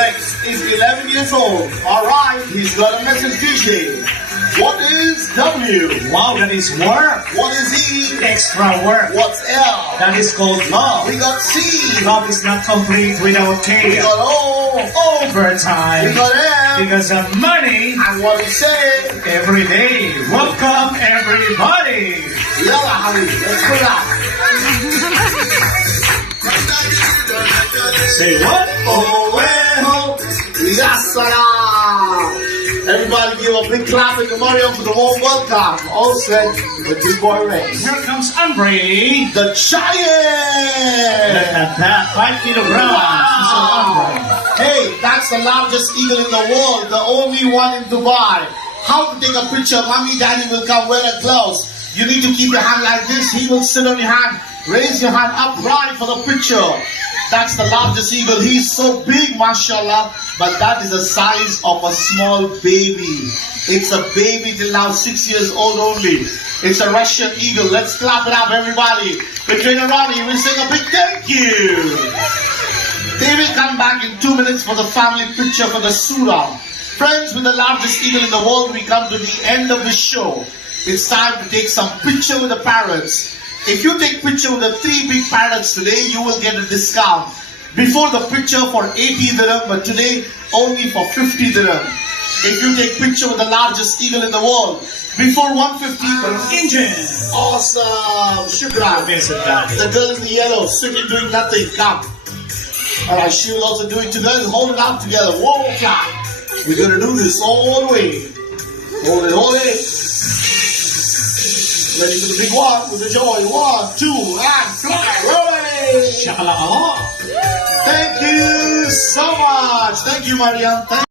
Rex is 11 years old. Alright, he's got a message DJ. What is W? Wow, that is work. What is E? Extra work. What's L? That is called love. We got C. Love is not complete without We K. got O. Overtime. We got M. Because of money And what we say? every day. Welcome everybody. Yalla, Harry. Let's go out. Say what? Oh, well. Yes, sir. Everybody give a big clap in the Mario for the warm welcome. All set with Big Boy Rex. Here comes Andre. The Giant! At that 5 kilograms. Wow. Hey, that's the largest eagle in the world, the only one in Dubai. How to take a picture? Mommy, Daddy will come wear a gloves. You need to keep your hand like this. He will sit on your hand. Raise your hand upright for the picture. That's the largest eagle. He's so big, mashallah. But that is the size of a small baby. It's a baby till now 6 years old only. It's a Russian eagle. Let's clap it up, everybody. Between Ronnie, we sing a big thank you. They will come back in 2 minutes for the family picture for the surah. Friends, with the largest eagle in the world, we come to the end of the show. It's time to take some picture with the parrots. If you take picture with the 3 big parrots today, you will get a discount. Before the picture for 80 dirham, but today only for 50 dirham. If you take picture with the largest eagle in the world, before 150 for an engine. Awesome. Shukran. The girl in the yellow, sitting doing nothing. Come. Alright, she will also do it together. Hold it out together. Whoa, clap. We're going to do this all the way. Hold it, hold it. Ready for the big one with the joy. 1, 2, and fly. Hooray! Shakalaka. Thank you so much. Thank you, Mariam.